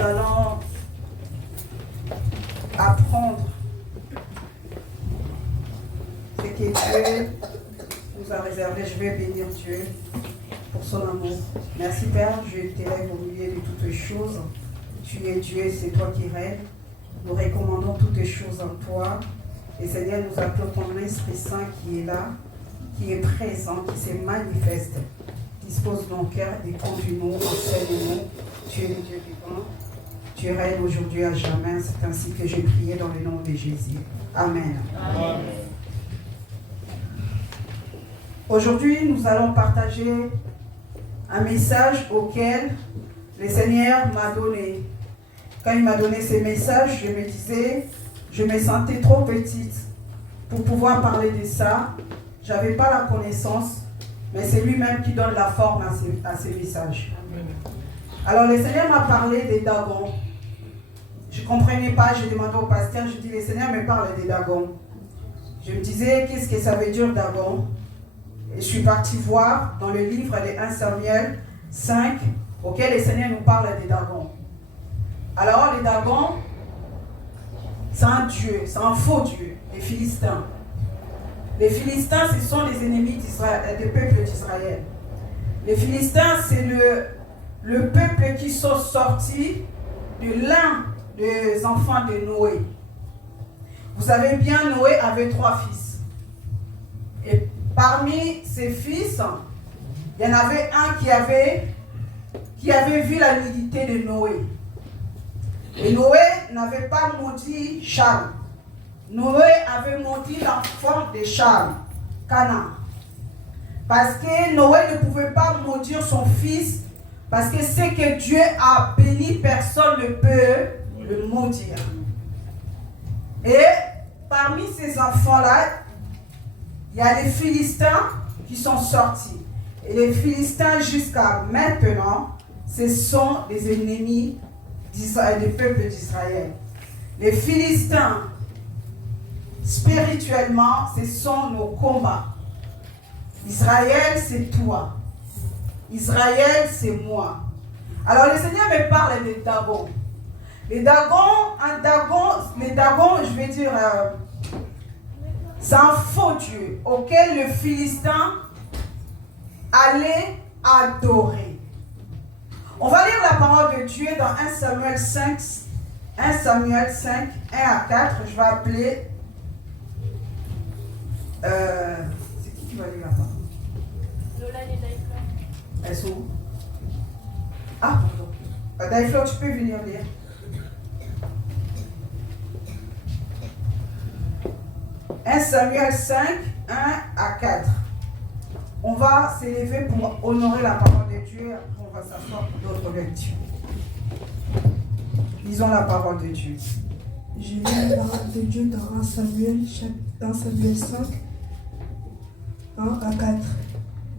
allons apprendre ce que Dieu nous a réservé. Je vais bénir Dieu pour son amour. Merci Père, je t'élève au milieu de toutes choses. Tu es Dieu, c'est toi qui règnes. Nous recommandons toutes choses en toi. Et Seigneur, nous appelons ton Esprit Saint qui est là, qui est présent, qui se manifeste. Dispose nos cœurs, déconduis-nous, enseigne-nous. Tu es le Dieu vivant. Tu règnes aujourd'hui à jamais. C'est ainsi que j'ai prié dans le nom de Jésus. Amen. Amen. Aujourd'hui, nous allons partager un message auquel le Seigneur m'a donné. Quand il m'a donné ces messages, je me disais, je me sentais trop petite pour pouvoir parler de ça. Je n'avais pas la connaissance, mais c'est lui-même qui donne la forme à ces messages. Alors le Seigneur m'a parlé des dragons. Je ne comprenais pas, je demandais au pasteur, je dis, le Seigneur me parle des dragons. Je me disais, qu'est-ce que ça veut dire dragon? Et je suis partie voir dans le livre de 1 Samuel 5, auquel le Seigneur nous parle des dragons. Alors les dragons, c'est un dieu, c'est un faux dieu, les Philistins. Les Philistins, ce sont les ennemis des peuples d'Israël. Les Philistins, c'est le peuple qui sont sortis de l'un des enfants de Noé. Vous savez bien, Noé avait 3 fils. Et parmi ses fils, il y en avait un qui avait vu la nudité de Noé. Et Noé n'avait pas maudit Cham. Noé avait maudit l'enfant de Cham, Canaan. Parce que Noé ne pouvait pas maudire son fils, parce que ce que Dieu a béni, personne ne peut le maudire. Et parmi ces enfants-là, il y a les Philistins qui sont sortis. Et les Philistins, jusqu'à maintenant, ce sont les ennemis des peuples d'Israël. Les Philistins, spirituellement, ce sont nos combats. Israël, c'est toi. Israël, c'est moi. Alors, le Seigneur me parle des dragons. Les dragons, je vais dire, c'est un faux Dieu auquel le Philistin allait adorer. On va lire la parole de Dieu dans 1 Samuel 5, 1 Samuel 5, 1 à 4. Je vais appeler... c'est qui va lire la parole? Lola et Daifla. Elles sont où? Ah, pardon. Daifla, tu peux venir lire. « 1 Samuel 5, 1 à 4. On va s'élever pour honorer la parole de Dieu. Après, on va s'asseoir pour d'autres lectures. Lisons la parole de Dieu. Je lis la parole de Dieu dans 1 Samuel 5, 1 à 4.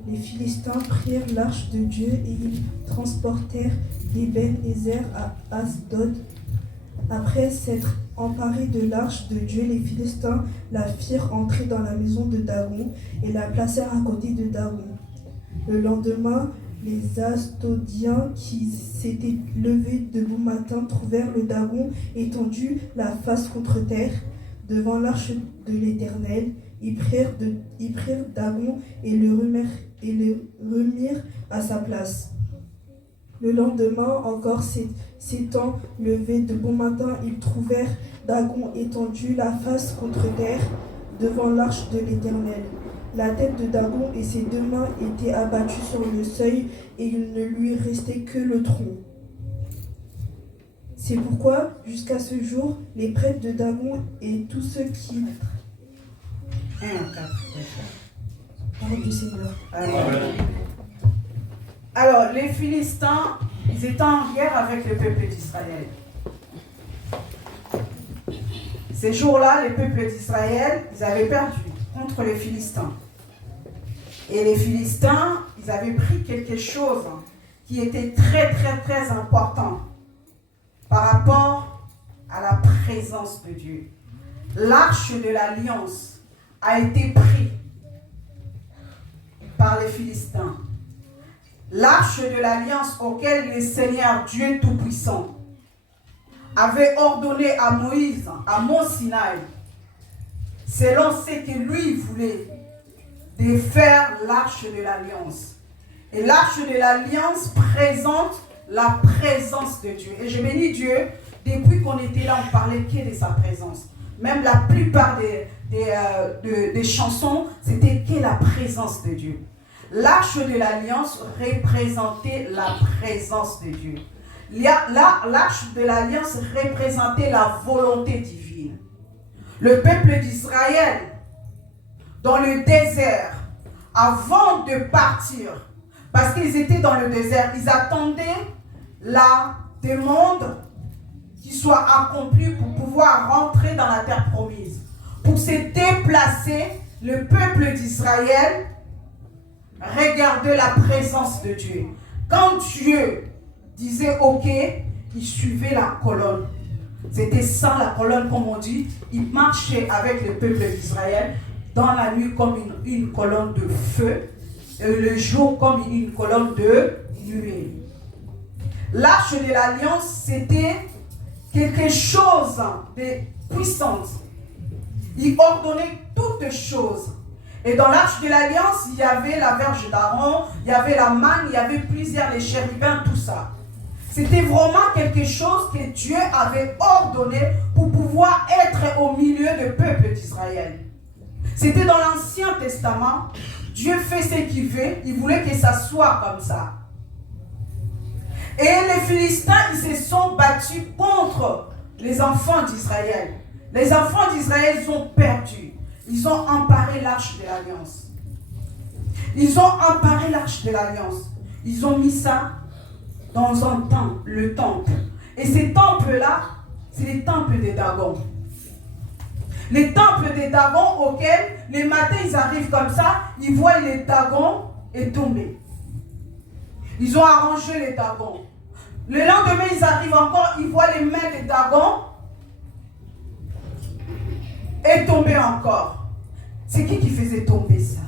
Les Philistins prirent l'arche de Dieu et ils transportèrent d'Eben-Ezer à Asdod. Après s'être emparés de l'arche de Dieu, les Philistins la firent entrer dans la maison de Dagon et la placèrent à côté de Dagon. Le lendemain, les Asdodiens qui s'étaient levés de bon matin trouvèrent le Dagon étendu la face contre terre devant l'arche de l'Éternel. Ils prirent Dagon et le remirent à sa place. Le lendemain, encore s'étant levés de bon matin, ils trouvèrent Dagon étendu la face contre terre devant l'arche de l'Éternel. La tête de Dagon et ses 2 mains étaient abattues sur le seuil et il ne lui restait que le tronc. C'est pourquoi, jusqu'à ce jour, les prêtres de Dagon et tous ceux qui... 1 à 4. Parole du Seigneur. Amen. Alors, les Philistins, ils étaient en guerre avec le peuple d'Israël. Ces jours-là, les peuples d'Israël, ils avaient perdu contre les Philistins. Et les Philistins, ils avaient pris quelque chose qui était très, très, très important par rapport à la présence de Dieu. L'arche de l'alliance a été prise par les Philistins. L'arche de l'alliance auquel le Seigneur Dieu Tout-Puissant avait ordonné à Moïse, à Mont Sinaï, selon ce que lui voulait, de faire l'arche de l'alliance. Et l'arche de l'alliance présente la présence de Dieu. Et je bénis Dieu, depuis qu'on était là, on parlait que de sa présence. Même la plupart des chansons, c'était que la présence de Dieu. L'arche de l'alliance représentait la présence de Dieu. L'arche de l'alliance représentait la volonté divine. Le peuple d'Israël, dans le désert, avant de partir, parce qu'ils étaient dans le désert, ils attendaient la demande qui soit accomplie pour pouvoir rentrer dans la terre promise. Pour se déplacer, le peuple d'Israël regardait la présence de Dieu. Quand Dieu disait OK, il suivait la colonne. C'était ça la colonne, comme on dit. Il marchait avec le peuple d'Israël dans la nuit comme une colonne de feu, et le jour comme une colonne de nuée. L'arche de l'alliance, c'était quelque chose de puissant. Il ordonnait toutes choses. Et dans l'arche de l'alliance, il y avait la verge d'Aaron, il y avait la manne, il y avait plusieurs, les chérubins, tout ça. C'était vraiment quelque chose que Dieu avait ordonné pour pouvoir être au milieu du peuple d'Israël. C'était dans l'Ancien Testament. Dieu fait ce qu'il veut. Il voulait que ça soit comme ça. Et les Philistins, ils se sont battus contre les enfants d'Israël. Les enfants d'Israël, ils ont perdu. Ils ont emparé l'arche de l'Alliance. Ils ont emparé l'arche de l'Alliance. Ils ont mis ça dans un temple, le temple. Et ces temples-là, c'est les temples des Dagon. Les temples des Dagon auxquels, les matins, ils arrivent comme ça, ils voient les Dagon et tomber. Ils ont arrangé les Dagon. Le lendemain, ils arrivent encore, ils voient les mains des Dagon et tomber encore. C'est qui faisait tomber ça?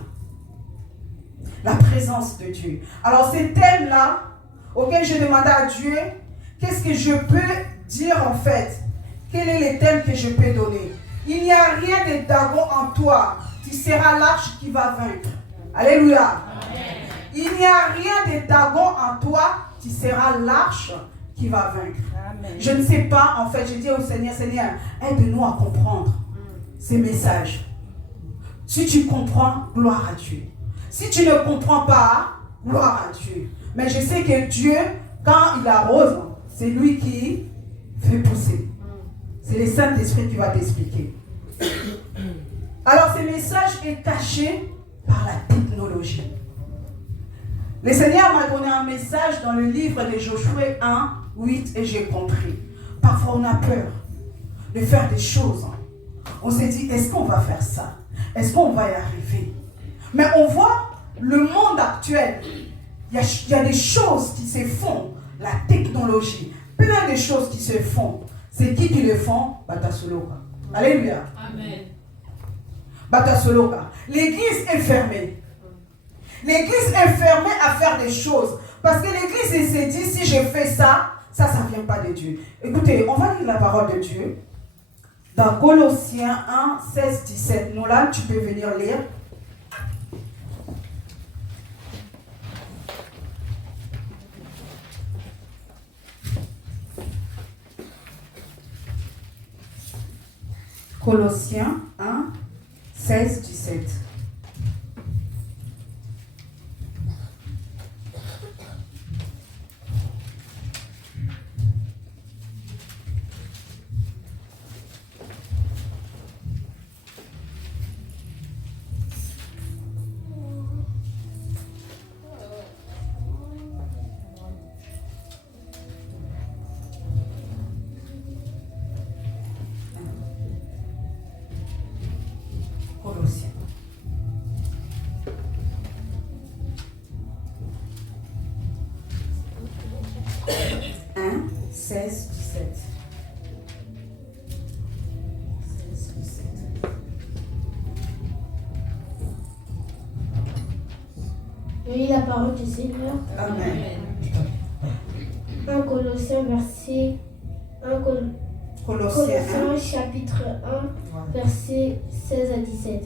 La présence de Dieu. Alors ces thèmes-là, auxquels je demandais à Dieu, qu'est-ce que je peux dire en fait? Quel est le thème que je peux donner? Il n'y a rien de Dagon en toi. Tu seras l'arche qui va vaincre. Alléluia. Amen. Il n'y a rien de Dagon en toi. Tu seras l'arche qui va vaincre. Amen. Je ne sais pas, en fait, je dis au Seigneur, Seigneur, aide-nous à comprendre ces messages. Si tu comprends, gloire à Dieu. Si tu ne comprends pas, gloire à Dieu. Mais je sais que Dieu, quand il arrose, c'est lui qui fait pousser. C'est le Saint-Esprit qui va t'expliquer. Alors, ce message est caché par la technologie. Le Seigneur m'a donné un message dans le livre de Josué 1, 8, et j'ai compris. Parfois, on a peur de faire des choses. On s'est dit, est-ce qu'on va faire ça? Est-ce qu'on va y arriver? Mais on voit le monde actuel. Il y a des choses qui se font. La technologie. Plein de choses qui se font. C'est qui le font? Batasoloka. Alléluia. Amen. Batasoloka. L'église est fermée. L'église est fermée à faire des choses. Parce que l'église elle s'est dit, si je fais ça, ça ne vient pas de Dieu. Écoutez, on va lire la parole de Dieu. Dans Colossiens 1, 16, 17. Nous là, tu peux venir lire. Colossiens 1, 16, 17. Colossiens. 1, 16, 17. 16, 17. Je lis la parole du Seigneur. Amen. 1 Colossiens verset 1 Colossiens 1. Colossiens chapitre 1, versets 16 à 17.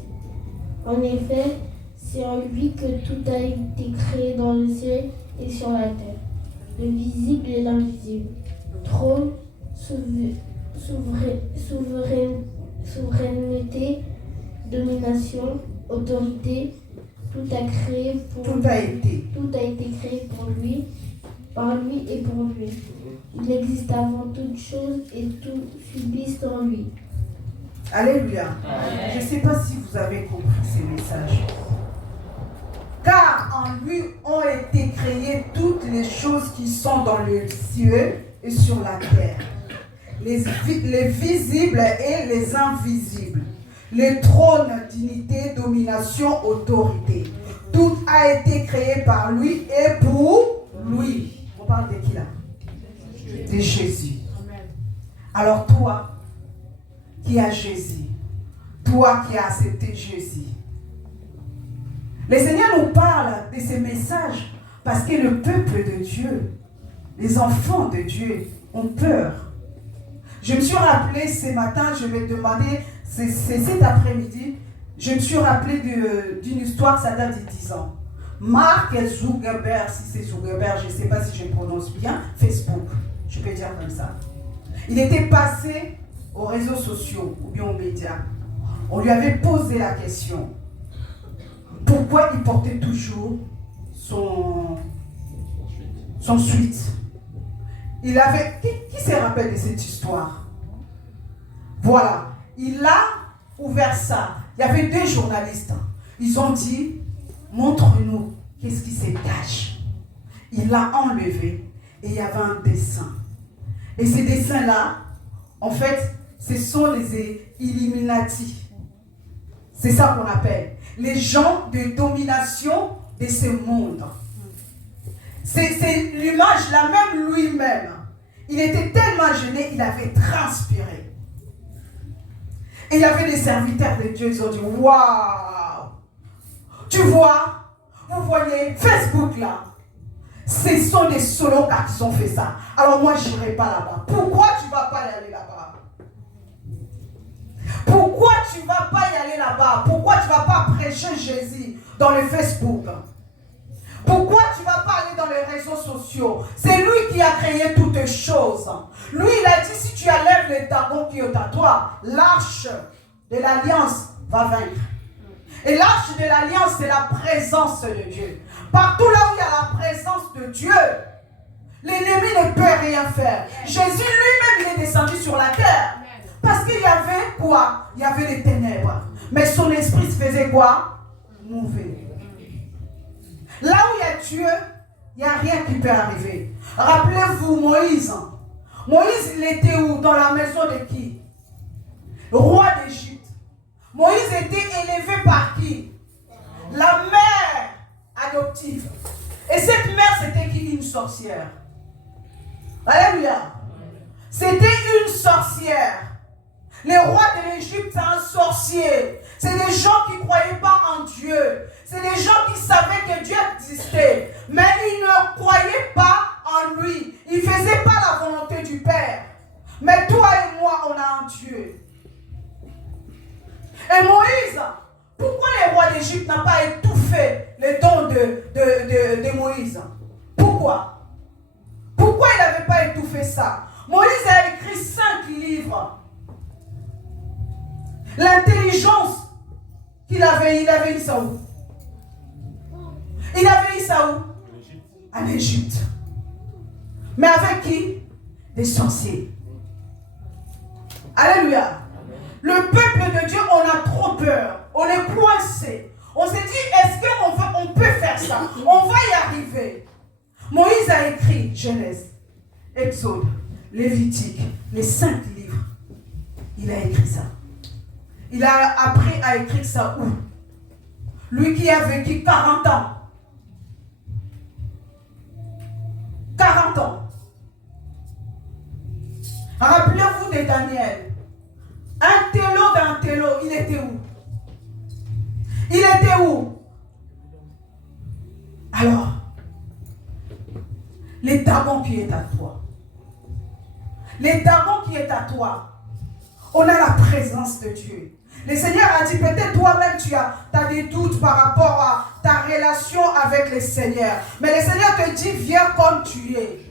En effet, c'est en lui que tout a été créé dans le ciel et sur la terre, le visible et l'invisible. Trône, souveraineté, domination, autorité, tout a été créé pour lui, par lui et pour lui. Il existe avant toute chose et tout subsiste en lui. Alléluia. Je ne sais pas si vous avez compris ces messages. Car en lui ont été créées toutes les choses qui sont dans le ciel et sur la terre. Les visibles et les invisibles. Les trônes, dignité, domination, autorité. Tout a été créé par lui et pour lui. On parle de qui là? De Jésus. Alors toi, qui as Jésus, toi qui as accepté Jésus. Le Seigneur nous parle de ces messages parce que le peuple de Dieu, les enfants de Dieu ont peur. Je me suis rappelé ce matin, je vais demander, c'est cet après-midi, je me suis rappelé d'une histoire, ça date de 10 ans. Mark Zuckerberg, si c'est Zuckerberg, je ne sais pas si je prononce bien, Facebook, je peux dire comme ça. Il était passé aux réseaux sociaux ou bien aux médias. On lui avait posé la question. Pourquoi il portait toujours son suite? Il avait... Qui se rappelle de cette histoire? Voilà. Il a ouvert ça. Il y avait 2 journalistes. Ils ont dit, montre-nous qu'est-ce qui se cache. Il l'a enlevé et il y avait un dessin. Et ces dessins-là, en fait, ce sont les Illuminati. C'est ça qu'on appelle. Les gens de domination de ce monde. C'est l'image, la même lui-même. Il était tellement gêné, il avait transpiré. Et il y avait des serviteurs de Dieu, ils ont dit, waouh! Tu vois, vous voyez, Facebook là, ce sont des solos qui ont fait ça. Alors moi, je n'irai pas là-bas. Pourquoi tu ne vas pas y aller là-bas? Pourquoi tu ne vas pas y aller là-bas? Pourquoi tu ne vas pas prêcher Jésus dans le Facebook? Pourquoi tu ne vas pas aller dans les réseaux sociaux? C'est lui qui a créé toutes choses. Lui, il a dit, si tu enlèves les dragons qui est à toi, l'arche de l'alliance va vaincre. Et l'arche de l'alliance, c'est la présence de Dieu. Partout là où il y a la présence de Dieu, l'ennemi ne peut rien faire. Jésus lui-même, il est descendu sur la terre. Parce qu'il y avait quoi? Il y avait les ténèbres. Mais son esprit se faisait quoi? Mouver. Là où il y a Dieu, il n'y a rien qui peut arriver. Rappelez-vous Moïse. Moïse, il était où? Dans la maison de qui? Roi d'Égypte. Moïse était élevé par qui? La mère adoptive. Et cette mère, c'était qui? Une sorcière. Alléluia. C'était une sorcière. Les rois de l'Égypte, c'est un sorcier. C'est des gens qui ne croyaient pas en Dieu. C'est des gens qui savaient que Dieu existait. Mais ils ne croyaient pas en lui. Ils ne faisaient pas la volonté du Père. Mais toi et moi, on a un Dieu. Et Moïse, pourquoi les rois d'Égypte n'ont pas étouffé les dons de Moïse? Pourquoi? Pourquoi il n'avait pas étouffé ça? Moïse a écrit 5 livres. L'intelligence qu'il avait, il avait eu ça où? Il avait eu ça où? En Égypte. Mais avec qui? Des sorciers. Alléluia. Le peuple de Dieu, on a trop peur. On est coincé. On s'est dit, est-ce qu'on peut faire ça? On va y arriver. Moïse a écrit Genèse, Exode, Lévitique, les 5 livres. Il a écrit ça. Il a appris à écrire ça où? Lui qui a vécu 40 ans. 40 ans. Rappelez-vous de Daniel. Un télo d'un télo, il était où? Il était où? Alors, les dragons qui est à toi. les dragons qui est à toi. On a la présence de Dieu. Le Seigneur a dit, peut-être toi-même tu as des doutes par rapport à ta relation avec le Seigneur. Mais le Seigneur te dit, viens comme tu es.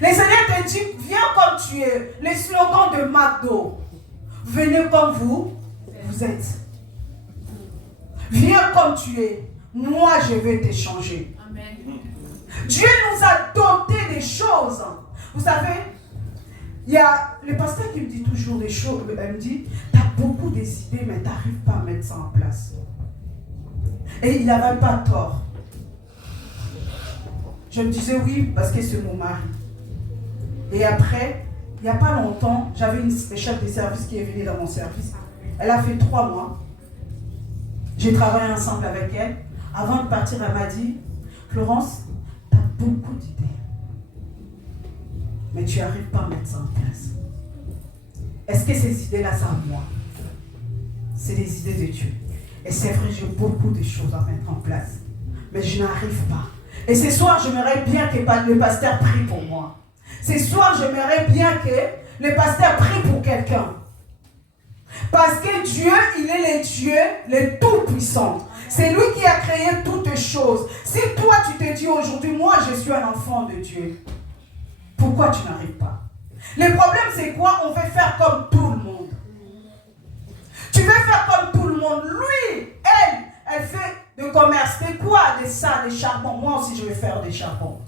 Le Seigneur te dit, viens comme tu es. Le slogan de McDo, venez comme vous êtes. Viens comme tu es. Moi, je vais te changer. Amen. Dieu nous a doté des choses. Vous savez, il y a le pasteur qui me dit toujours des choses. Elle me dit, tu as beaucoup des idées, mais tu n'arrives pas à mettre ça en place. Et il n'avait pas tort. Je me disais oui, parce que c'est mon mari. Et après, il n'y a pas longtemps, j'avais une chef de service qui est venue dans mon service. Elle a fait 3 mois. J'ai travaillé ensemble avec elle. Avant de partir, elle m'a dit, Florence, tu as beaucoup d'idées. Mais tu n'arrives pas à mettre ça en place. Est-ce que ces idées-là, c'est à moi? C'est des idées de Dieu. Et c'est vrai, j'ai beaucoup de choses à mettre en place. Mais je n'arrive pas. Et ce soir, j'aimerais bien que le pasteur prie pour moi. Ce soir, j'aimerais bien que le pasteur prie pour quelqu'un. Parce que Dieu, il est le Dieu, le Tout-Puissant. C'est lui qui a créé toutes choses. Si toi, tu te dis aujourd'hui, moi, je suis un enfant de Dieu, pourquoi tu n'arrives pas? Le problème, c'est quoi? On veut faire comme tout le monde. Tu veux faire comme tout le monde. Lui, elle fait du commerce. C'est quoi? Des charbons. Moi aussi, je vais faire des charbons.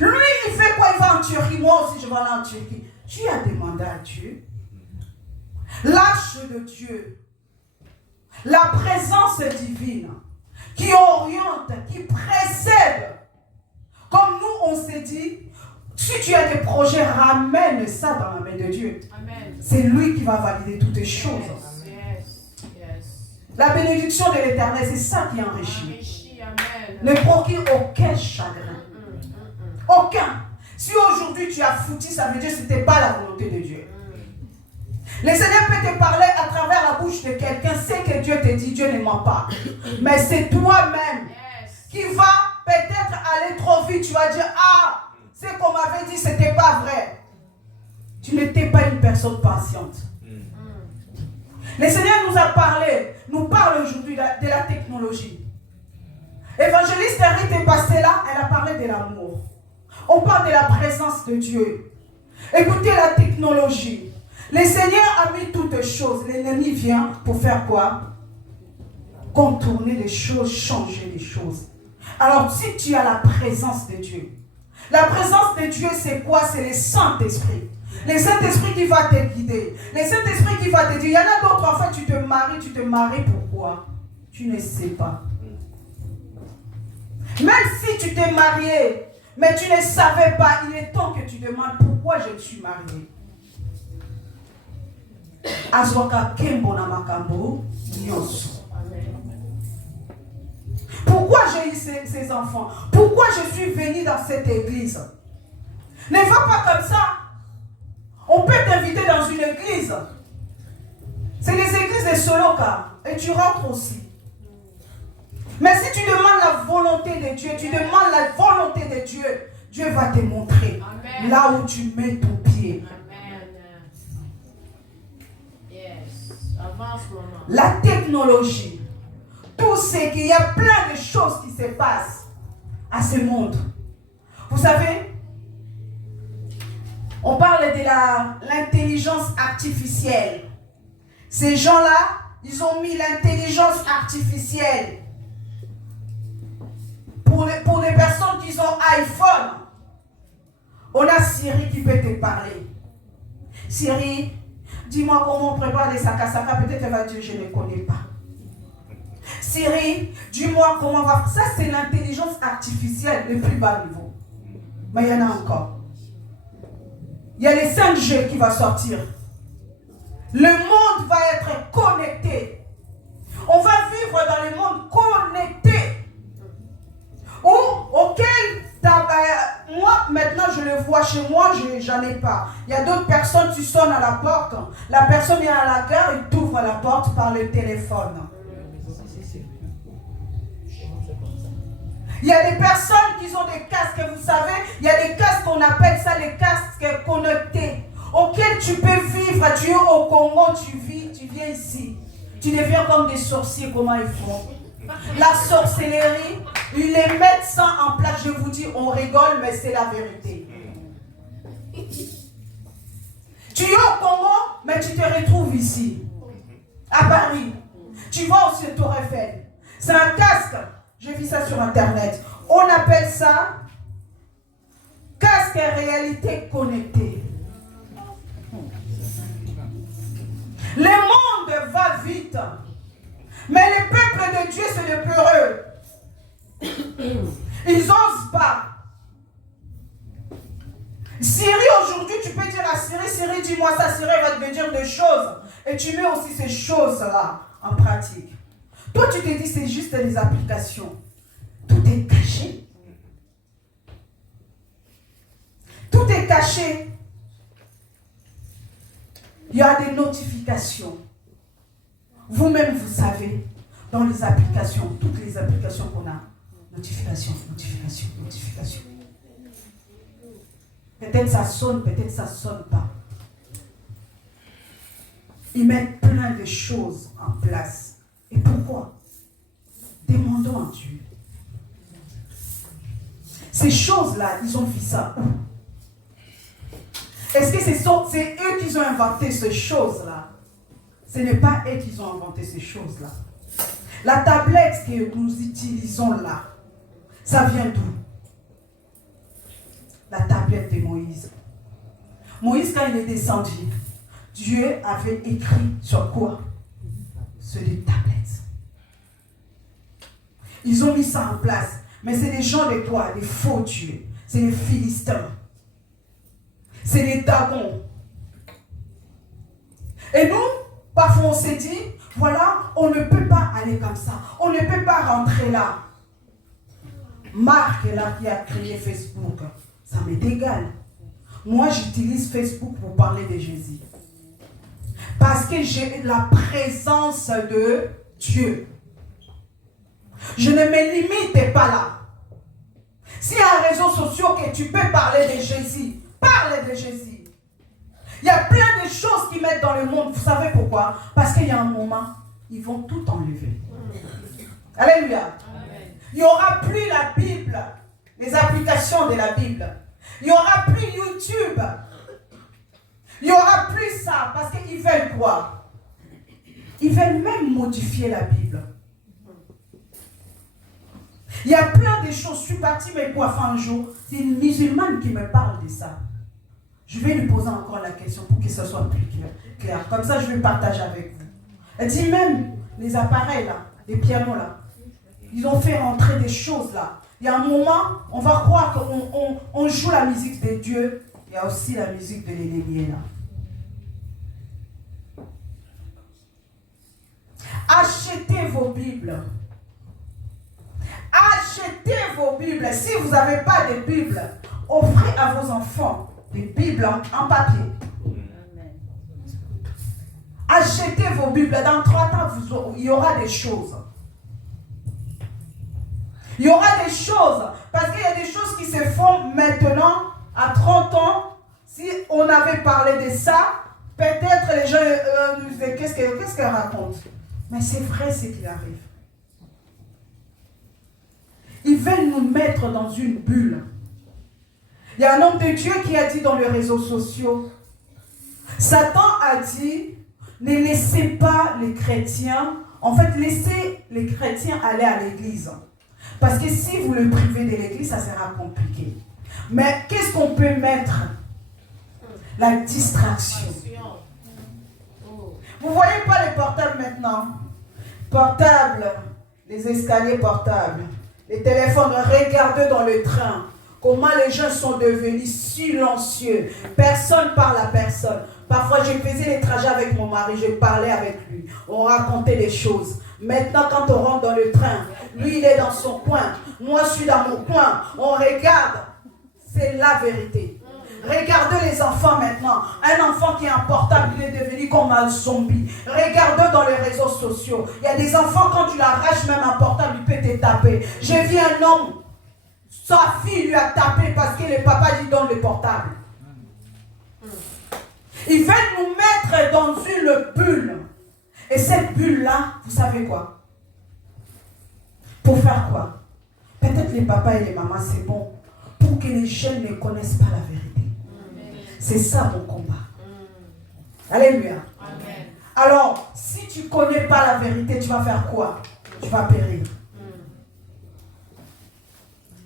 Lui, il fait quoi? Il va en Turquie. Moi aussi, je vais aller en Turquie. Tu as demandé à Dieu. L'arche de Dieu, la présence divine qui oriente, qui précède. Comme nous, on s'est dit, si tu as des projets, ramène ça dans la main de Dieu. Amen. C'est lui qui va valider toutes les choses. Yes. La bénédiction de l'Éternel, c'est ça qui enrichit. Amen. Ne procure aucun chagrin. Aucun. Si aujourd'hui tu as foutu, ça veut dire que ce n'était pas la volonté de Dieu. Le Seigneur peut te parler à travers la bouche de quelqu'un. C'est que Dieu te dit, Dieu ne ment pas. Mais c'est toi-même qui va peut-être aller trop vite. Tu vas dire, ah, ce qu'on m'avait dit, ce n'était pas vrai. Tu n'étais pas une personne patiente. Le Seigneur nous parle aujourd'hui de la technologie. Évangéliste Henri est passé là, elle a parlé de l'amour. On parle de la présence de Dieu. Écoutez la technologie. Le Seigneur a mis toutes choses. L'ennemi vient pour faire quoi? Contourner les choses, changer les choses. Alors si tu as la présence de Dieu, la présence de Dieu c'est quoi? C'est le Saint-Esprit. Le Saint-Esprit qui va te guider. Le Saint-Esprit qui va te dire, il y en a d'autres, en fait, tu te maries pourquoi? Tu ne sais pas. Même si tu t'es marié, mais tu ne savais pas, il est temps que tu demandes pourquoi je suis marié. Pourquoi j'ai eu ces enfants? Pourquoi je suis venu dans cette église? Ne va pas comme ça. On peut t'inviter dans une église. C'est les églises de Soloka. Et tu rentres aussi. Mais si tu demandes la volonté de Dieu, tu demandes la volonté de Dieu, Dieu va te montrer. Amen. Là où tu mets ton pied. Amen. Yes. Avance, maman. La technologie. Tout ce qu'il y a plein de choses qui se passent à ce monde. Vous savez, on parle de l'intelligence artificielle. Ces gens-là, ils ont mis l'intelligence artificielle. Pour les personnes qui ont iPhone, on a Siri qui peut te parler. Siri, dis-moi comment on prépare des sakasaka. Peut-être elle va dire, je ne connais pas. Siri, dis-moi comment on va faire. Ça, c'est l'intelligence artificielle, le plus bas niveau. Mais il y en a encore. Il y a les 5G qui vont sortir. Le monde va être connecté. On va vivre dans le monde connecté. Auquel, moi, maintenant, je le vois chez moi, j'en ai pas. Il y a d'autres personnes, tu sonnes à la porte. La personne est à la gare, il t'ouvre la porte par le téléphone. Il y a des personnes qui ont des casques, vous savez, il y a des casques qu'on appelle ça les casques connectés, auxquels tu peux vivre. Tu es au Congo, tu viens ici. Tu deviens comme des sorciers, comment ils font? La sorcellerie, ils les mettent ça en place. Je vous dis, on rigole, mais c'est la vérité. Tu es au Congo, mais tu te retrouves ici, à Paris. Tu vas au Tour Eiffel. C'est un casque. J'ai vu ça sur Internet. On appelle ça casque réalité connectée. Le monde va vite. Mais le peuple de Dieu, c'est le peureux. Ils n'osent pas. Syrie, aujourd'hui, tu peux dire à Syrie, dis-moi ça, Syrie va te dire des choses. Et tu mets aussi ces choses-là en pratique. Toi, tu te dis, c'est juste des applications. Tout est caché. Tout est caché. Il y a des notifications. Vous-même, vous savez, dans les applications, toutes les applications qu'on a, notification. Peut-être ça sonne, peut-être ça ne sonne pas. Ils mettent plein de choses en place. Et pourquoi? Demandons à Dieu. Ces choses-là, ils ont vu ça où? Est-ce que c'est eux qui ont inventé ces choses-là? Ce n'est pas eux qui ont inventé ces choses-là. La tablette que nous utilisons là, ça vient d'où? La tablette de Moïse. Moïse, quand il est descendu, Dieu avait écrit sur quoi? Sur des tablettes. Ils ont mis ça en place. Mais c'est des gens de quoi? Des faux dieux. C'est les Philistins. C'est les Dagons. Et nous, parfois on s'est dit, voilà, on ne peut pas aller comme ça. On ne peut pas rentrer là. Marc est là qui a créé Facebook. Ça m'est égal. Moi, j'utilise Facebook pour parler de Jésus. Parce que j'ai la présence de Dieu. Je ne me limite pas là. S'il y a un réseau social que tu peux parler de Jésus, parle de Jésus. Il y a plein de choses qu'ils mettent dans le monde. Vous savez pourquoi? Parce qu'il y a un moment, ils vont tout enlever. Alléluia. Amen. Il n'y aura plus la Bible, les applications de la Bible. Il n'y aura plus YouTube. Il n'y aura plus ça. Parce qu'ils veulent quoi? Ils veulent même modifier la Bible. Il y a plein de choses. Je suis partie me coiffer un jour. C'est une musulmane qui me parle de ça. Je vais lui poser encore la question pour que ce soit plus clair. Comme ça, je vais partager avec vous. Elle dit même les appareils là, les pianos là, ils ont fait rentrer des choses là. Il y a un moment, on va croire qu'on joue la musique de Dieu. Il y a aussi la musique de l'ennemi là. Achetez vos Bibles. Achetez vos Bibles. Si vous n'avez pas de Bible, offrez à vos enfants des Bibles en papier. Amen. Achetez vos Bibles. Dans 30 ans, il y aura des choses. Il y aura des choses. Parce qu'il y a des choses qui se font maintenant, à 30 ans. Si on avait parlé de ça, peut-être les gens nous disaient, qu'est-ce qu'elle raconte? Mais c'est vrai ce qui arrive. Ils veulent nous mettre dans une bulle. Il y a un homme de Dieu qui a dit dans les réseaux sociaux, Satan a dit, ne laissez pas les chrétiens, en fait, laissez les chrétiens aller à l'église. Parce que si vous le privez de l'église, ça sera compliqué. Mais qu'est-ce qu'on peut mettre? La distraction. Vous ne voyez pas les portables maintenant? Portables, les escaliers portables, les téléphones, regardez dans le train. Comment les gens sont devenus silencieux. Personne parle à personne. Parfois, je faisais les trajets avec mon mari, je parlais avec lui. On racontait des choses. Maintenant, quand on rentre dans le train, lui, il est dans son coin. Moi, je suis dans mon coin. On regarde. C'est la vérité. Regardez les enfants maintenant. Un enfant qui a un portable, il est devenu comme un zombie. Regardez dans les réseaux sociaux. Il y a des enfants, quand tu l'arraches même un portable, il peut te taper. J'ai vu un homme Sa fille lui a tapé parce que le papa lui donne le portable. Ils veulent nous mettre dans une bulle. Et cette bulle-là, vous savez quoi? Pour faire quoi? Peut-être les papas et les mamans, c'est bon. Pour que les jeunes ne connaissent pas la vérité. C'est ça ton combat. Alléluia. Amen. Alors, si tu ne connais pas la vérité, tu vas faire quoi? Tu vas périr.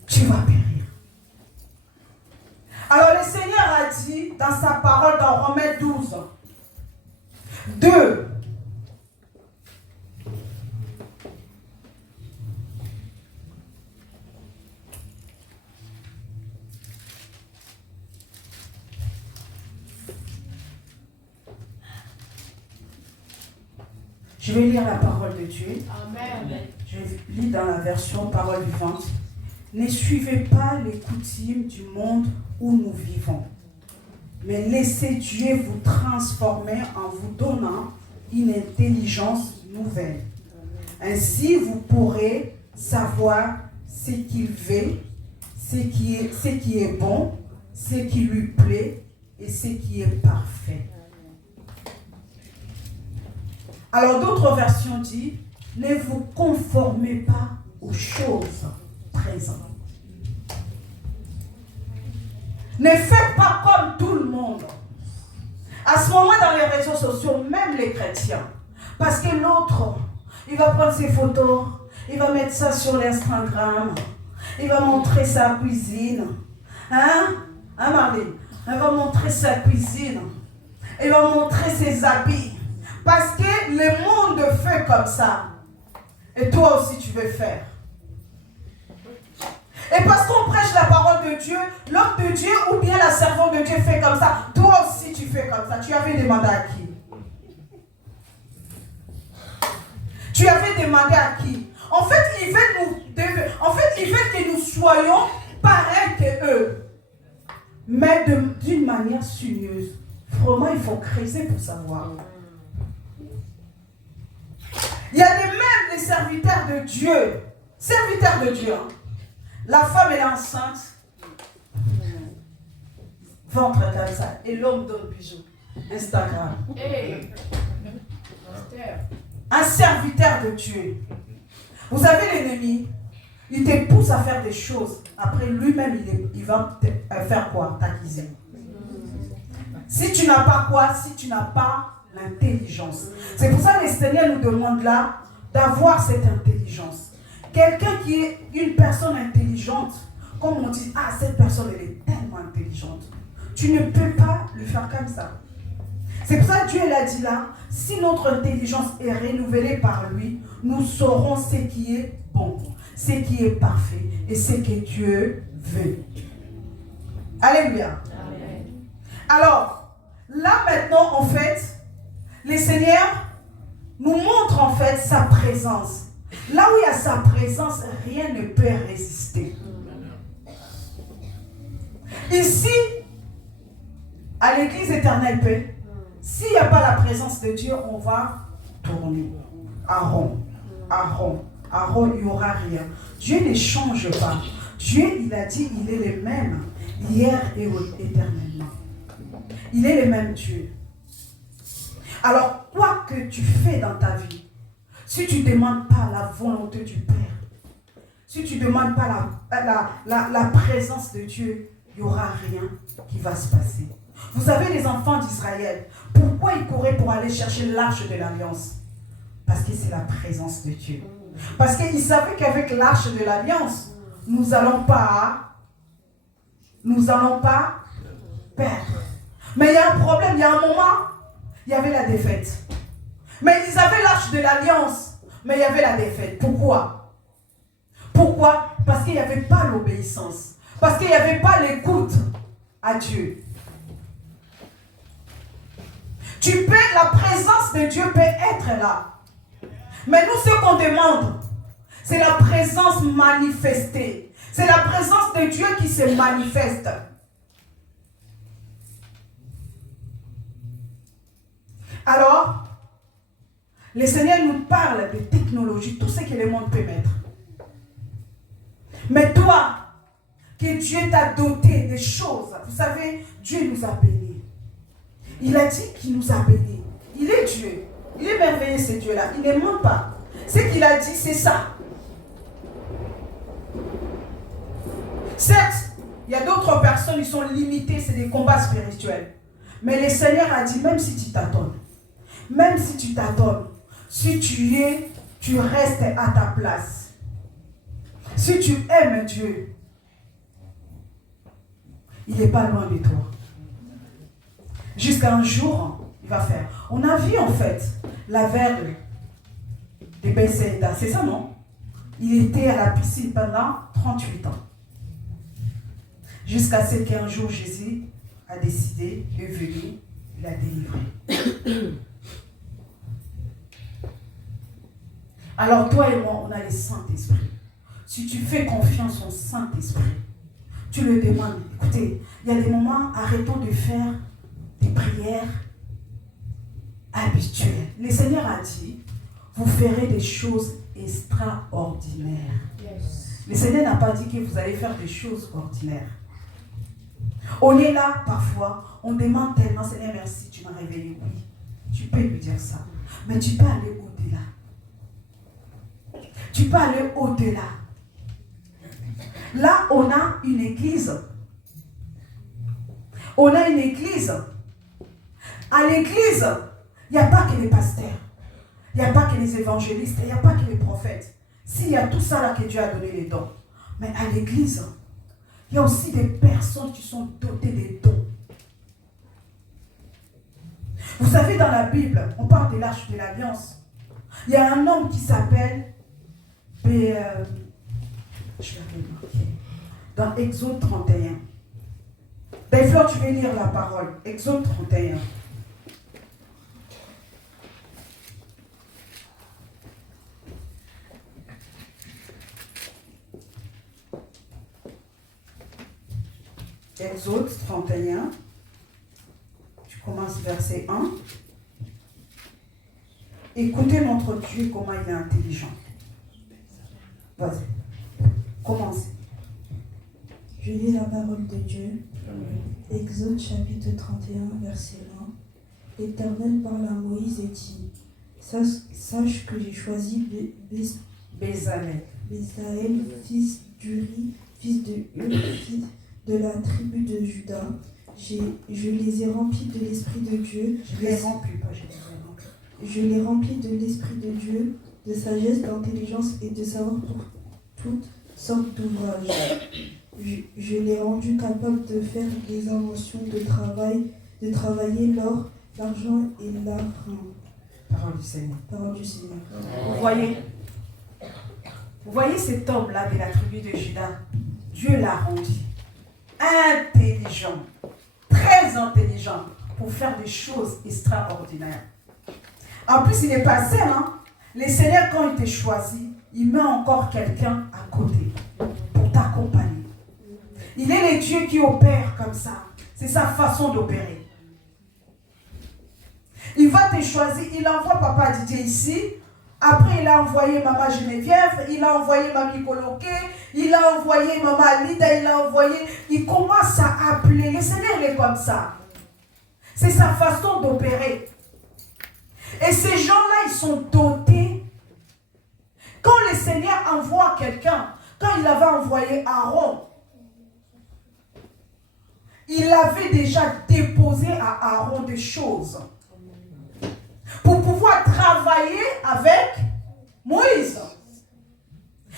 Tu vas périr. Alors, le Seigneur a dit dans sa parole dans Romains 12, 2. Je vais lire la parole de Dieu. Amen. Je lis dans la version parole vivante. Ne suivez pas les coutumes du monde où nous vivons, mais laissez Dieu vous transformer en vous donnant une intelligence nouvelle. Ainsi, vous pourrez savoir ce qu'il veut, ce qui est bon, ce qui lui plaît et ce qui est parfait. Alors d'autres versions disent, ne vous conformez pas aux choses présentes. Ne faites pas comme tout le monde. À ce moment, dans les réseaux sociaux, même les chrétiens, parce que l'autre, il va prendre ses photos, il va mettre ça sur l'Instagram, il va montrer sa cuisine. Hein Marlene? Il va montrer sa cuisine. Il va montrer ses habits. Parce que le monde fait comme ça. Et toi aussi tu veux faire. Et parce qu'on prêche la parole de Dieu, l'homme de Dieu ou bien la servante de Dieu fait comme ça. Toi aussi tu fais comme ça. Tu avais demandé à qui? Tu avais demandé à qui? En fait, ils veulent que nous soyons pareils qu'eux. Mais d'une manière sinueuse. Vraiment, il faut creuser pour savoir. Il y a même les serviteurs de Dieu. Serviteurs de Dieu. Hein. La femme est enceinte. Ventre comme ça. Et l'homme donne bijoux. Instagram. Hey. Un serviteur de Dieu. Vous avez l'ennemi. Il te pousse à faire des choses. Après, lui-même, il va faire quoi? T'accuser. Si tu n'as pas quoi? Si tu n'as pas l'intelligence. C'est pour ça que le Seigneur nous demande là d'avoir cette intelligence. Quelqu'un qui est une personne intelligente, comme on dit, ah, cette personne elle est tellement intelligente. Tu ne peux pas le faire comme ça. C'est pour ça que Dieu l'a dit là, si notre intelligence est renouvelée par lui, nous saurons ce qui est bon, ce qui est parfait et ce que Dieu veut. Alléluia. Amen. Alors, là maintenant, en fait, le Seigneur nous montre en fait sa présence. Là où il y a sa présence, rien ne peut résister. Ici, à l'église éternelle paix, s'il n'y a pas la présence de Dieu, on va tourner à rond, à rond, à rond, il n'y aura rien. Dieu ne change pas. Dieu, il a dit, il est le même, hier et éternellement. Il est le même Dieu. Alors, quoi que tu fais dans ta vie, si tu ne demandes pas la volonté du Père, si tu ne demandes pas la présence de Dieu, il n'y aura rien qui va se passer. Vous savez, les enfants d'Israël, pourquoi ils couraient pour aller chercher l'arche de l'Alliance? Parce que c'est la présence de Dieu. Parce qu'ils savaient qu'avec l'arche de l'Alliance, nous n'allons pas perdre. Mais il y a un problème, il y a un moment, il y avait la défaite. Mais ils avaient l'arche de l'Alliance, mais il y avait la défaite. Pourquoi? Pourquoi? Parce qu'il n'y avait pas l'obéissance. Parce qu'il n'y avait pas l'écoute à Dieu. La présence de Dieu peut être là. Mais nous, ce qu'on demande, c'est la présence manifestée. C'est la présence de Dieu qui se manifeste. Alors, le Seigneur nous parle de technologie, tout ce que le monde peut mettre. Mais toi, que Dieu t'a doté des choses. Vous savez, Dieu nous a bénis. Il a dit qu'il nous a bénis. Il est Dieu. Il est merveilleux, ce Dieu-là. Il ne ment pas. Ce qu'il a dit, c'est ça. Certes, il y a d'autres personnes qui sont limitées, c'est des combats spirituels. Mais le Seigneur a dit, même si tu t'attends, si tu restes à ta place. Si tu aimes Dieu, il n'est pas loin de toi. Jusqu'à un jour, il va faire. On a vu en fait la vergue de Bethsaïda, c'est ça non? Il était à la piscine pendant 38 ans. Jusqu'à ce qu'un jour Jésus a décidé de venir la délivrer. Alors toi et moi, on a le Saint-Esprit. Si tu fais confiance au Saint-Esprit, tu le demandes. Écoutez, il y a des moments, arrêtons de faire des prières habituelles. Le Seigneur a dit, vous ferez des choses extraordinaires. Yes. Le Seigneur n'a pas dit que vous allez faire des choses ordinaires. On est là parfois, on demande tellement, Seigneur, merci, tu m'as réveillé. Oui, tu peux lui dire ça. Mais tu peux aller au-delà. Tu peux aller au-delà. Là, on a une église. On a une église. À l'église, il n'y a pas que les pasteurs. Il n'y a pas que les évangélistes. Il n'y a pas que les prophètes. S'il y a tout ça là que Dieu a donné les dons. Mais à l'église, il y a aussi des personnes qui sont dotées des dons. Vous savez, dans la Bible, on parle de l'arche de l'alliance. Il y a un homme qui s'appelle je vais le marquer. Dans Exode 31. Flore, tu vais lire la parole. Exode 31. Exode 31. Tu commences verset 1. Écoutez notre Dieu, comment il est intelligent. Vas-y. Commence. Je lis la parole de Dieu. Exode chapitre 31, verset 1. L'Éternel parle à Moïse et dit, sache que j'ai choisi Bézalel, fils d'Uri, fils de Hur, fils de la tribu de Juda. Je les ai remplis de l'Esprit de Dieu. Je les remplis de l'Esprit de Dieu, de sagesse, d'intelligence et de savoir pour toutes sortes d'ouvrages. Je l'ai rendu capable de faire des inventions de travailler l'or, l'argent et l'argent. Parole du Seigneur. Parole du Seigneur. Vous voyez cet homme-là de la tribu de Juda, Dieu l'a rendu intelligent, très intelligent, pour faire des choses extraordinaires. En plus, il n'est pas seul, hein? Le Seigneur, quand il t'a choisi, il met encore quelqu'un à côté pour t'accompagner. Il est le Dieu qui opère comme ça. C'est sa façon d'opérer. Il va te choisir. Il envoie Papa Didier ici. Après, il a envoyé Maman Geneviève. Il a envoyé Mamie Coloqué. Il a envoyé Maman Alida. Il commence à appeler. Le Seigneur, il est comme ça. C'est sa façon d'opérer. Et ces gens-là, ils sont dotés. Quand le Seigneur envoie quelqu'un, quand il avait envoyé Aaron, il avait déjà déposé à Aaron des choses pour pouvoir travailler avec Moïse.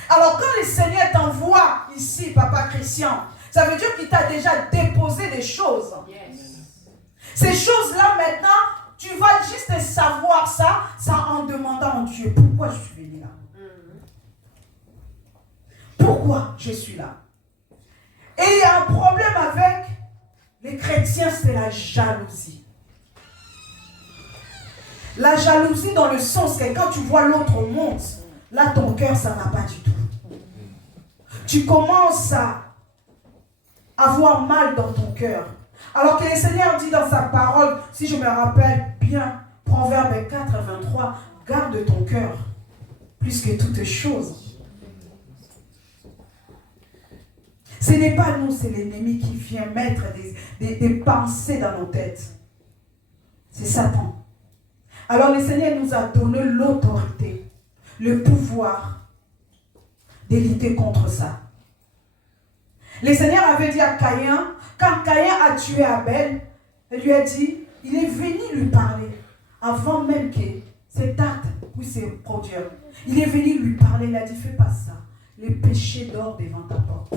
Alors quand le Seigneur t'envoie ici, Papa Christian, ça veut dire qu'il t'a déjà déposé des choses. Ces choses-là maintenant, tu vas juste savoir ça en demandant à Dieu, pourquoi je suis venu là? Pourquoi je suis là? Et il y a un problème avec les chrétiens, c'est la jalousie. La jalousie dans le sens que quand tu vois l'autre monte, là ton cœur, ça n'a pas du tout. Tu commences à avoir mal dans ton cœur. Alors que le Seigneur dit dans sa parole, si je me rappelle bien, Proverbe 4, 23, garde ton cœur plus que toutes choses. Ce n'est pas nous, c'est l'ennemi qui vient mettre des pensées dans nos têtes. C'est Satan. Alors le Seigneur nous a donné l'autorité, le pouvoir de lutter contre ça. Le Seigneur avait dit à Caïn, quand Caïn a tué Abel, il lui a dit, il est venu lui parler, avant même que cet acte puisse se produire. Il est venu lui parler, il a dit, fais pas ça. Les péchés dorment devant ta porte.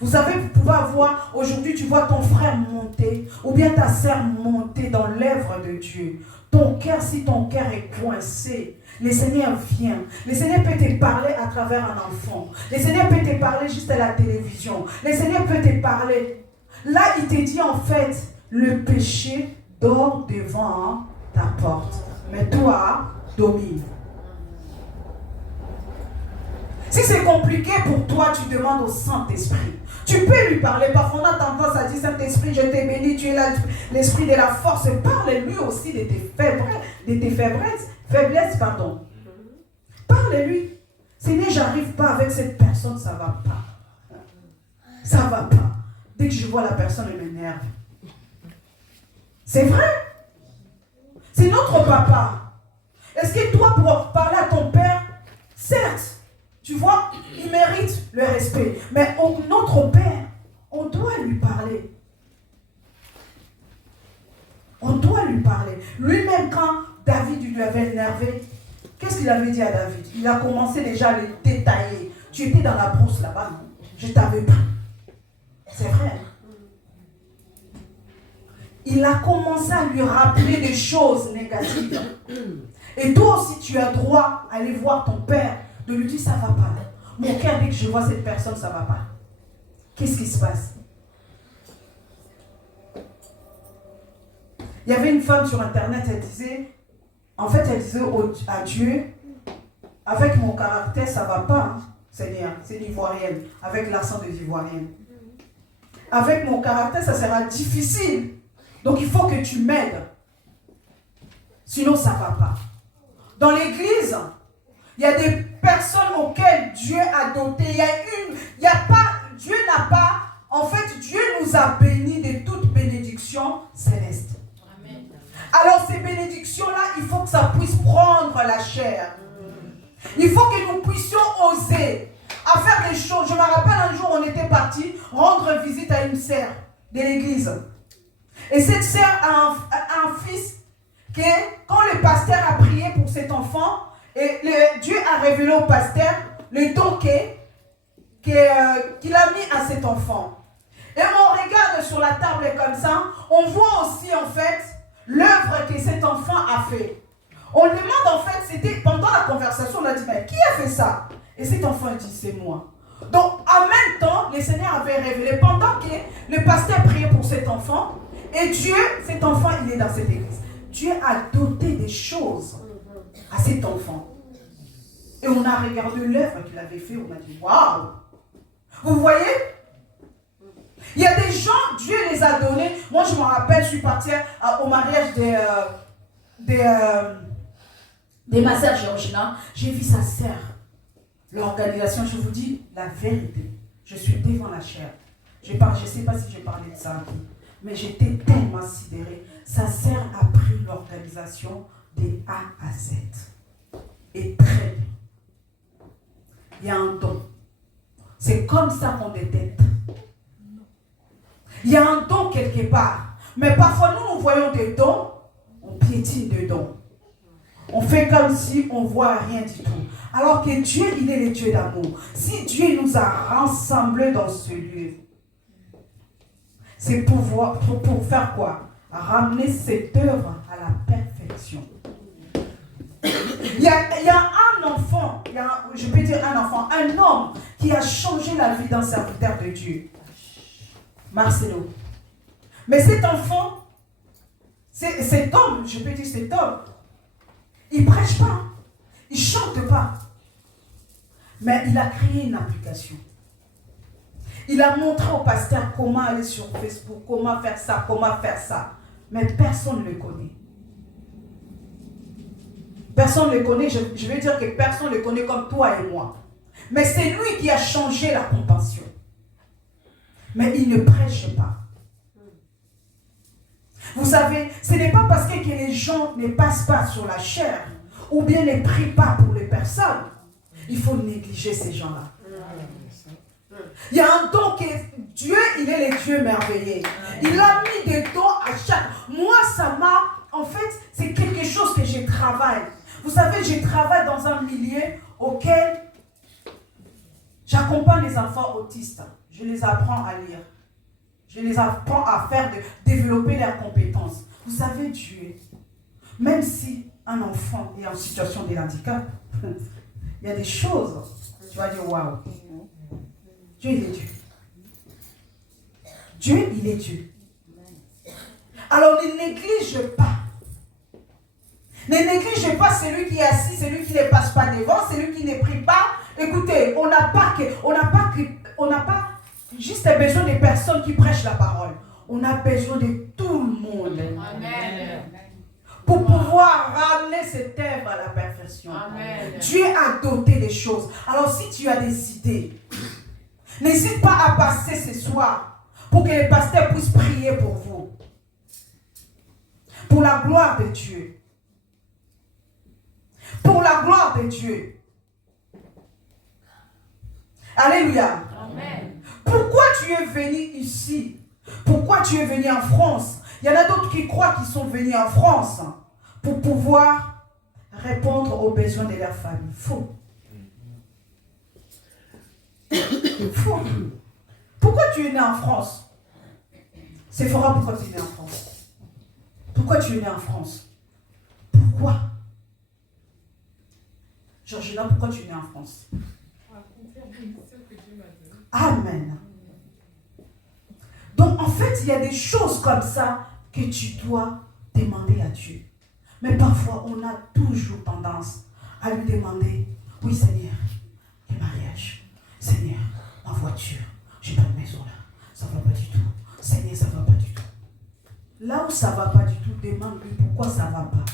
Vous savez, vous pouvez avoir, aujourd'hui tu vois ton frère monter, ou bien ta sœur monter dans l'œuvre de Dieu. Ton cœur, si ton cœur est coincé, le Seigneur vient. Le Seigneur peut te parler à travers un enfant. Le Seigneur peut te parler juste à la télévision. Le Seigneur peut te parler. Là, il te dit en fait, le péché dort devant ta porte. Mais toi, domine. Si c'est compliqué pour toi, tu demandes au Saint-Esprit. Tu peux lui parler. Parfois, on a tendance à dire, Saint-Esprit, je t'ai béni, tu es là, l'esprit de la force. Parle-lui aussi de tes faiblesses, pardon. Parle-lui. Seigneur, j'arrive pas avec cette personne, ça va pas. Ça va pas. Dès que je vois la personne, elle m'énerve. C'est vrai. C'est notre papa. Est-ce que toi, pour parler à ton père, certes, tu vois, il mérite le respect. Mais notre père, on doit lui parler. On doit lui parler. Lui-même, quand David lui avait énervé, qu'est-ce qu'il avait dit à David? Il a commencé déjà à le détailler. Tu étais dans la brousse là-bas, non? Je t'avais pris. C'est vrai. Il a commencé à lui rappeler des choses négatives. Et toi aussi, tu as droit à aller voir ton père, de lui dire ça va pas. Mon cœur, dès que je vois cette personne, ça va pas. Qu'est-ce qui se passe? Il y avait une femme sur internet, elle disait à Dieu, avec mon caractère, ça va pas, hein, Seigneur, c'est l'ivoirienne, avec l'accent de l'ivoirienne. Avec mon caractère, ça sera difficile. Donc il faut que tu m'aides. Sinon, ça va pas. Dans l'église, il y a des personnes auxquelles Dieu a doté. Dieu n'a pas, en fait, Dieu nous a bénis de toute bénédiction céleste. Amen. Alors ces bénédictions-là, il faut que ça puisse prendre la chair. Il faut que nous puissions oser à faire des choses. Je me rappelle un jour, on était parti rendre visite à une sœur de l'église. Et cette sœur a un fils que, quand le pasteur a prié pour cet enfant, et Dieu a révélé au pasteur le don qu'il a mis à cet enfant. Et on regarde sur la table comme ça, on voit aussi en fait l'œuvre que cet enfant a fait. On demande en fait, c'était pendant la conversation, on a dit, mais qui a fait ça? Et cet enfant a dit, c'est moi. Donc en même temps, le Seigneur avait révélé, pendant que le pasteur priait pour cet enfant, et Dieu, cet enfant, il est dans cette église. Dieu a doté des choses à cet enfant. Et on a regardé l'œuvre qu'il avait fait, on a dit, waouh! Vous voyez? Il y a des gens, Dieu les a donnés. Moi, je me rappelle, je suis partie au mariage des masseurs Georgina. J'ai vu sa sœur. L'organisation, je vous dis la vérité. Je suis devant la chair. Je ne sais pas si j'ai parlé de ça aquí, mais j'étais tellement sidérée. Sa sœur a pris l'organisation de A à Z. Et très bien. Il y a un don. C'est comme ça qu'on détecte. Il y a un don quelque part. Mais parfois, nous voyons des dons, on piétine des dons. On fait comme si on ne voit rien du tout. Alors que Dieu, il est le Dieu d'amour. Si Dieu nous a rassemblés dans ce lieu, c'est pour faire quoi? Ramener cette œuvre à la perfection. Il y a un enfant, je peux dire un enfant, un homme qui a changé la vie d'un serviteur de Dieu. Marcelo. Mais cet enfant, cet homme, je peux dire cet homme, il ne prêche pas, il ne chante pas. Mais il a créé une application. Il a montré au pasteur comment aller sur Facebook, comment faire ça. Mais personne ne le connaît. Personne ne le connaît, je veux dire que personne ne le connaît comme toi et moi. Mais c'est lui qui a changé la compassion. mais ils ne prêchent pas. Vous savez, ce n'est pas parce que les gens ne passent pas sur la chair ou bien ne prient pas pour les personnes. Il faut négliger ces gens-là. Il y a un don que Dieu, il est le Dieu merveilleux. Il a mis des dons à chaque. Moi, ça m'a. En fait, c'est quelque chose que je travaille. Vous savez, je travaille dans un milieu auquel j'accompagne les enfants autistes. Je les apprends à lire. Je les apprends à faire, développer leurs compétences. Vous savez, Dieu, même si un enfant est en situation de handicap, il y a des choses, tu vas dire waouh. Dieu, il est Dieu. Dieu, il est Dieu. Alors ne néglige pas. Ne néglige pas celui qui est assis, celui qui ne passe pas devant, celui qui ne prie pas. Écoutez, on n'a pas juste besoin des personnes qui prêchent la parole. On a besoin de tout le monde. Amen. Pour pouvoir ramener cette œuvre à la perfection. Amen. Dieu a doté des choses. Alors si tu as des idées, n'hésite pas à passer ce soir pour que les pasteurs puissent prier pour vous. Pour la gloire de Dieu. Pour la gloire de Dieu. Alléluia. Amen. Pourquoi tu es venu ici? Pourquoi tu es venu en France? Il y en a d'autres qui croient qu'ils sont venus en France pour pouvoir répondre aux besoins de leur famille. Faux. Faux. Pourquoi tu es né en France? Sephora, pourquoi tu es né en France? Pourquoi tu es né en France? Pourquoi? Georgina, pourquoi tu es né en France? Amen. Donc en fait, il y a des choses comme ça que tu dois demander à Dieu. Mais parfois, on a toujours tendance à lui demander, oui Seigneur, le mariage, Seigneur, ma voiture, j'ai pas de maison là, ça va pas du tout. Seigneur, ça va pas du tout. Là où ça va pas du tout, demande-lui pourquoi ça va pas.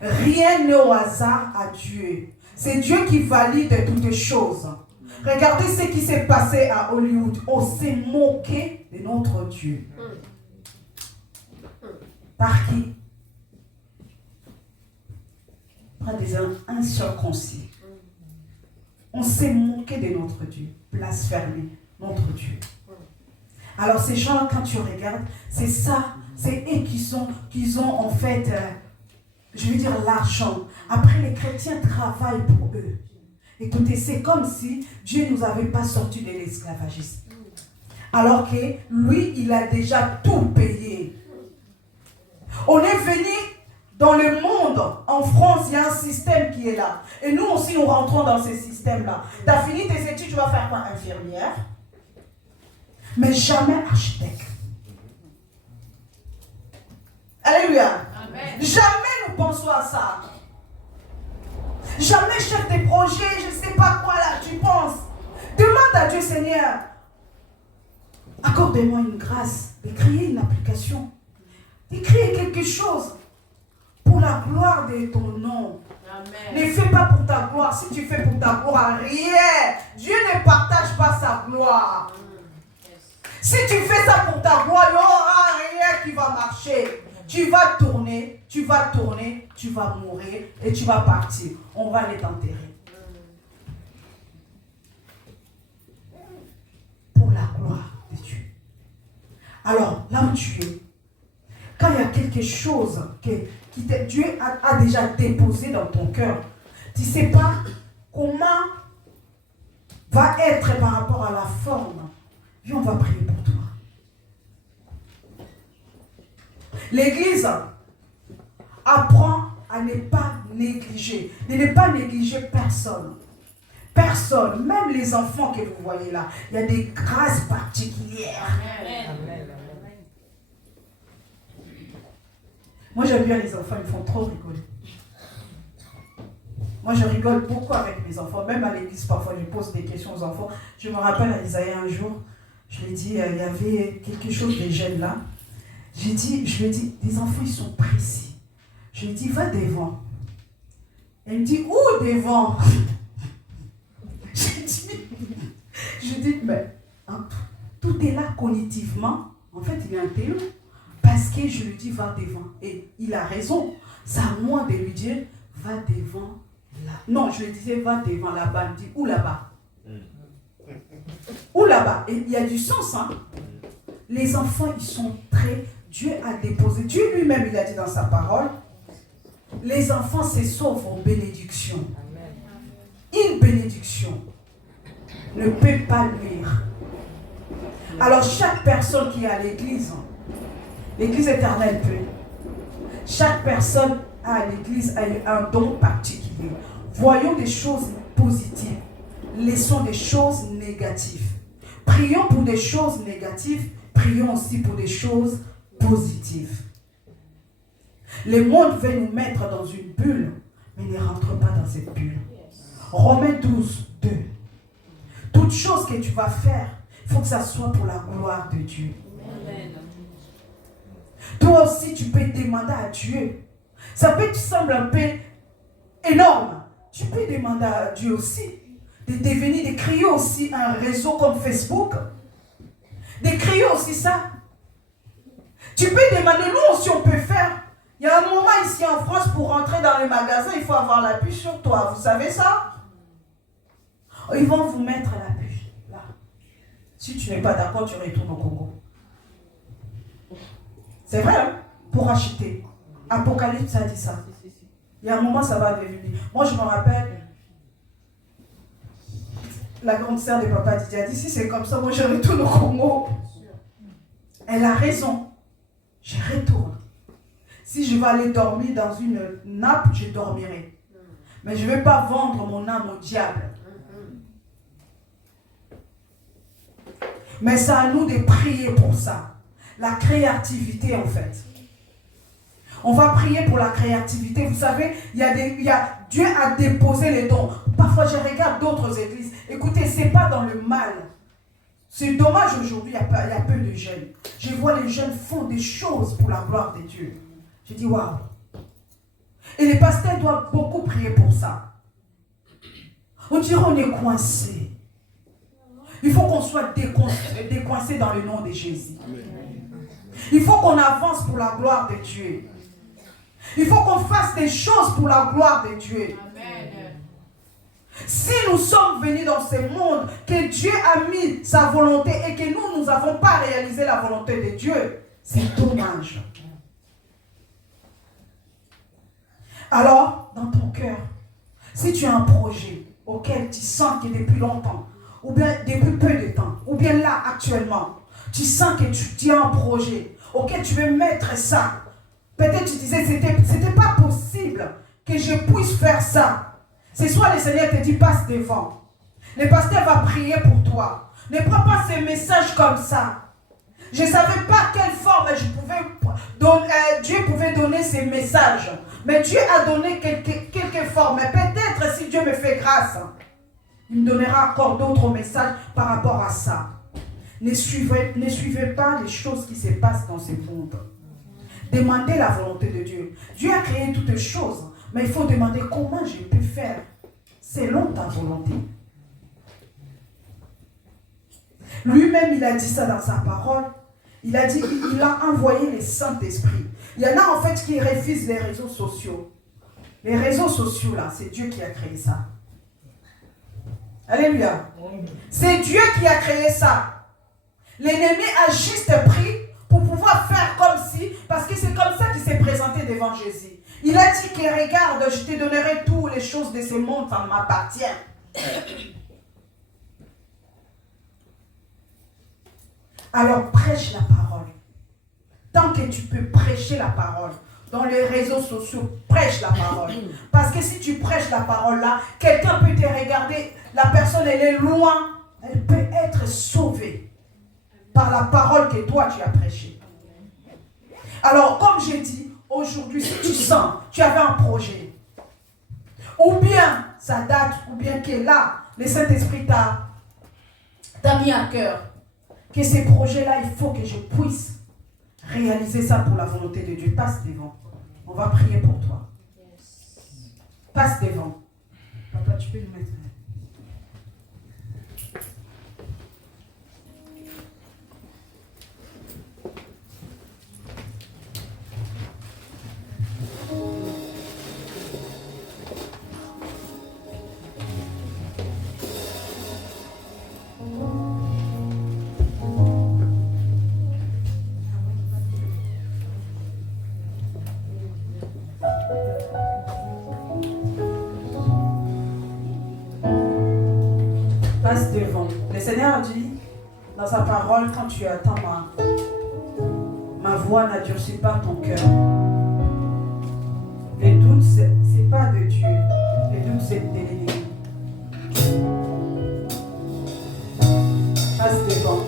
Rien n'est au hasard à Dieu. C'est Dieu qui valide toutes les choses. Regardez ce qui s'est passé à Hollywood. On s'est moqué de notre Dieu. Par qui? Par des incirconcis. On s'est moqué de notre Dieu. Blasphémé notre Dieu. Alors ces gens, quand tu regardes, c'est ça. C'est eux qui ont en fait... je veux dire l'argent. Après, les chrétiens travaillent pour eux. Écoutez, c'est comme si Dieu ne nous avait pas sortis de l'esclavagisme. Alors que lui, il a déjà tout payé. On est venu dans le monde, en France, il y a un système qui est là. Et nous aussi, nous rentrons dans ce système-là. Tu as fini tes études, tu vas faire quoi? Infirmière. Mais jamais architecte. Alléluia. Amen. Jamais nous pensons à ça. Jamais chef de projet, je ne sais pas quoi là, tu penses. Demande à Dieu, Seigneur, accorde-moi une grâce de créer une application, de créer quelque chose pour la gloire de ton nom. Amen. Ne fais pas pour ta gloire. Si tu fais pour ta gloire, rien. Dieu ne partage pas sa gloire. Si tu fais ça pour ta gloire, il n'y aura rien qui va marcher. Tu vas tourner, tu vas mourir et tu vas partir. On va les t'enterrer. Pour la gloire de Dieu. Alors, là où tu es, quand il y a quelque chose que Dieu a déjà déposé dans ton cœur, tu ne sais pas comment va être par rapport à la forme. Viens, on va prier pour toi. L'Église apprend à ne pas négliger. De ne pas négliger personne. Personne, même les enfants que vous voyez là, il y a des grâces particulières. Amen. Moi j'aime bien les enfants, ils me font trop rigoler. Moi je rigole beaucoup avec mes enfants, même à l'église parfois je pose des questions aux enfants. Je me rappelle à Isaïe un jour, je lui ai dit, il y avait quelque chose des jeunes là. Je lui ai dit, les enfants ils sont précis. Je lui ai dit, va devant. Elle me dit, où devant? J'ai dit, Je dis, mais hein, tout est là cognitivement. En fait, il est intello. Parce que je lui dis, va devant. Et il a raison. C'est à moi de lui dire, va devant là. Non, je lui disais, va devant là-bas. Il me dit, où là-bas? Où là-bas? Et il y a du sens, hein. Les enfants, ils sont très... Dieu a déposé, Dieu lui-même, il a dit dans sa parole, les enfants se sauvent en bénédiction. Une bénédiction ne peut pas nuire. Alors chaque personne qui est à l'église éternelle peut. Chaque personne à l'église a un don particulier. Voyons des choses positives. Laissons des choses négatives. Prions pour des choses négatives. Prions aussi pour des choses positives. Le monde veut nous mettre dans une bulle, mais ne rentre pas dans cette bulle. Romains 12, 2. Toute chose que tu vas faire, il faut que ça soit pour la gloire de Dieu. Amen. Toi aussi, tu peux demander à Dieu. Ça peut te sembler un peu énorme. Tu peux demander à Dieu aussi de devenir, de créer aussi un réseau comme Facebook. De créer aussi ça. Tu peux demander, nous aussi on peut faire. Il y a un moment ici en France, pour rentrer dans les magasins, il faut avoir la puce sur toi. Vous savez ça? Ils vont vous mettre la puce là. Si tu n'es pas d'accord, tu retournes au Congo. C'est vrai, hein? Pour acheter. Apocalypse a dit ça. Il y a un moment, ça va devenir. Moi, je me rappelle, la grande sœur de papa Didier a dit, si c'est comme ça, moi je retourne au Congo. Elle a raison. Je retourne. Si je vais aller dormir dans une nappe, je dormirai. Mais je ne vais pas vendre mon âme au diable. Mais c'est à nous de prier pour ça. La créativité, en fait. On va prier pour la créativité. Vous savez, Dieu a déposé les dons. Parfois, je regarde d'autres églises. Écoutez, ce n'est pas dans le mal. C'est dommage aujourd'hui, il y a peu de jeunes. Je vois les jeunes font des choses pour la gloire de Dieu. Je dis, waouh. Et les pasteurs doivent beaucoup prier pour ça. On dirait qu'on est coincé. Il faut qu'on soit décoincé dans le nom de Jésus. Il faut qu'on avance pour la gloire de Dieu. Il faut qu'on fasse des choses pour la gloire de Dieu. Si nous sommes venus dans ce monde, que Dieu a mis sa volonté et que nous n'avons pas réalisé la volonté de Dieu, c'est dommage. Alors, dans ton cœur, si tu as un projet auquel tu sens que depuis longtemps, ou bien depuis peu de temps, ou bien là actuellement, tu sens que tu as un projet auquel tu veux mettre ça, peut-être tu disais c'était pas possible que je puisse faire ça. C'est soit le Seigneur te dit passe devant. Le pasteur va prier pour toi. Ne prends pas ces messages comme ça. Je ne savais pas quelle forme Dieu pouvait donner ces messages. Mais Dieu a donné quelques formes. Et peut-être si Dieu me fait grâce, il me donnera encore d'autres messages par rapport à ça. Ne suivez pas les choses qui se passent dans ce monde. Demandez la volonté de Dieu. Dieu a créé toutes choses. Mais il faut demander comment je peux faire selon ta volonté. Lui-même, il a dit ça dans sa parole. Il a dit qu'il a envoyé le Saint-Esprit. Il y en a en fait qui refusent les réseaux sociaux. Les réseaux sociaux, là, c'est Dieu qui a créé ça. Alléluia. C'est Dieu qui a créé ça. L'ennemi a juste pris pour pouvoir faire comme si, parce que c'est comme ça qu'il s'est présenté devant Jésus. Il a dit que regarde, je te donnerai toutes les choses de ce monde, ça m'appartient. Alors prêche la parole. Tant que tu peux prêcher la parole, dans les réseaux sociaux, prêche la parole. Parce que si tu prêches la parole là, quelqu'un peut te regarder, la personne elle est loin, elle peut être sauvée par la parole que toi tu as prêchée. Alors comme j'ai dit, aujourd'hui si tu sens, tu avais un projet, ou bien ça date, ou bien que là, le Saint-Esprit t'a mis à cœur, que ces projets-là, il faut que je puisse réaliser ça pour la volonté de Dieu. Passe devant. On va prier pour toi. Passe devant. Papa, tu peux nous mettre. sa parole, quand tu attends ma voix, n'endurcis pas ton cœur. Les doutes, c'est pas de Dieu. Les doutes, c'est de l'ennemi. Passe devant.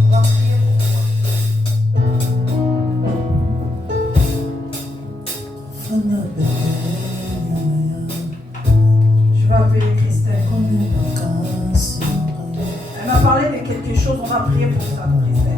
On va prier pour toi. Je vais appeler Christelle. Elle m'a parlé de quelque chose. On va prier pour ça, Christelle.